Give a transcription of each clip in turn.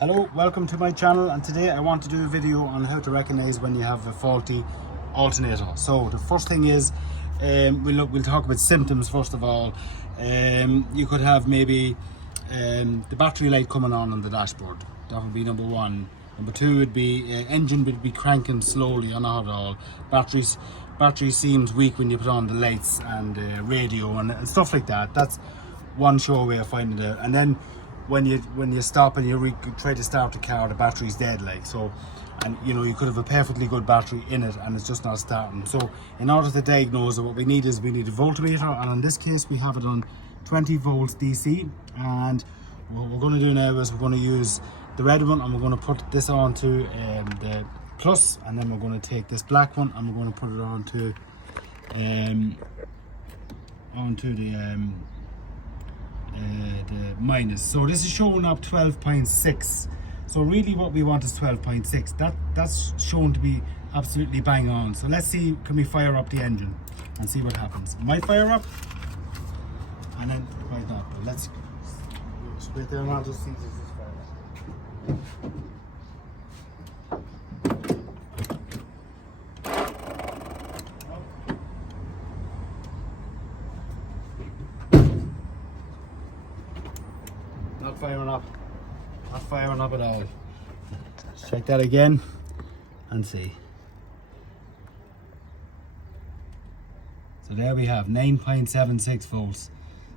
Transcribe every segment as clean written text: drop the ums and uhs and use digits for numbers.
Hello, welcome to my channel, and today I want to do a video on how to recognize when you have a faulty alternator. So the first thing is we'll talk about symptoms first of all. You could have maybe the battery light coming on the dashboard. That would be number one. Number two would be engine would be cranking slowly or not at all. Battery seems weak when you put on the lights and radio and stuff like that. That's one sure way of finding it out. And then when you stop and you try to start the car, the battery's dead, like so. And you know, you could have a perfectly good battery in it and it's just not starting. So in order to diagnose it, what we need is a voltmeter, and in this case we have it on 20 volts DC. And what we're going to do now is we're going to use the red one, and we're going to put this onto the plus, and then we're going to take this black one and we're going to put it onto the minus. So this is showing up 12.6. So really what we want is 12.6. That's shown to be absolutely bang on. So let's see, can we fire up the engine and see what happens. It might fire up and then it might not, but let's straight there and I'll just see if this is fired up. Not firing up at all. Let's check that again and see. So there we have 9.76 volts.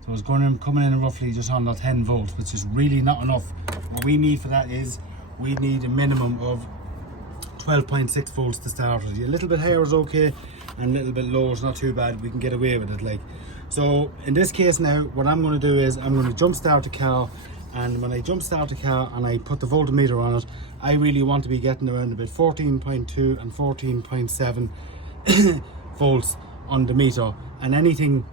So it's coming in roughly just under 10 volts, which is really not enough. What we need for that is we need a minimum of 12.6 volts to start with. A little bit higher is okay, and a little bit lower is not too bad. We can get away with it, like. So in this case now, what I'm going to do is I'm going to jump start the car. And when I jump start the car and I put the voltmeter on it, I really want to be getting around about 14.2 and 14.7 volts on the meter. And anything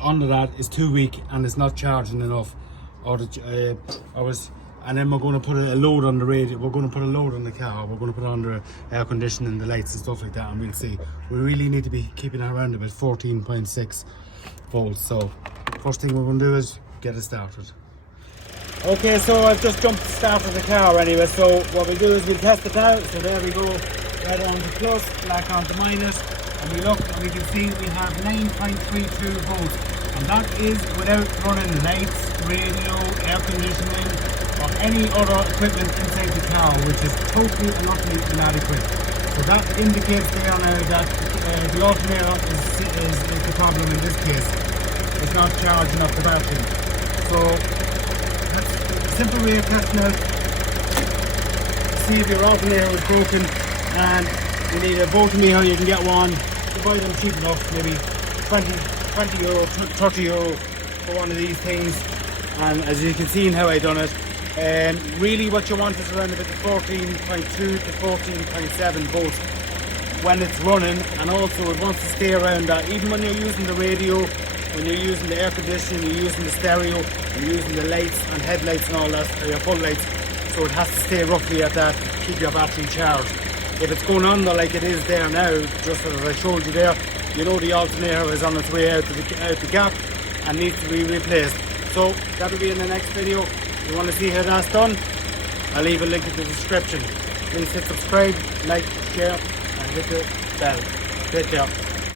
under that is too weak and it's not charging enough. And then we're going to put a load on the radio. We're going to put a load on the car. We're going to put on the air conditioning, the lights and stuff like that, and we'll see. We really need to be keeping it around about 14.6 volts. So first thing we're going to do is get it started. Okay, so I've just jumped started the car anyway. So what we do is we test it out. So there we go, red on to plus, black on to minus, and we look and we can see we have 9.32 volts, and that is without running lights, radio, air conditioning or any other equipment inside the car, which is totally and utterly inadequate. So that indicates there now that the alternator is the problem in this case. It's not charging up the battery. So that's a simple way of testing out. See if your alternator is broken, and you need a voltmeter. You can get one. You buy them cheap enough, maybe 20 euro, 30 euro for one of these things. And as you can see in how I done it, really what you want is around about 14.2 to 14.7 volts when it's running, and also it wants to stay around that even when you're using the radio, when you're using the air conditioning, you're using the stereo, you're using the lights and headlights and all that, or your full lights. So it has to stay roughly at that to keep your battery charged. If it's going on there like it is there now, just as I showed you there, you know the alternator is on its way out the gap and needs to be replaced. So that'll be in the next video. If you want to see how that's done, I'll leave a link in the description. Please hit subscribe, like, share and hit the bell. Take care.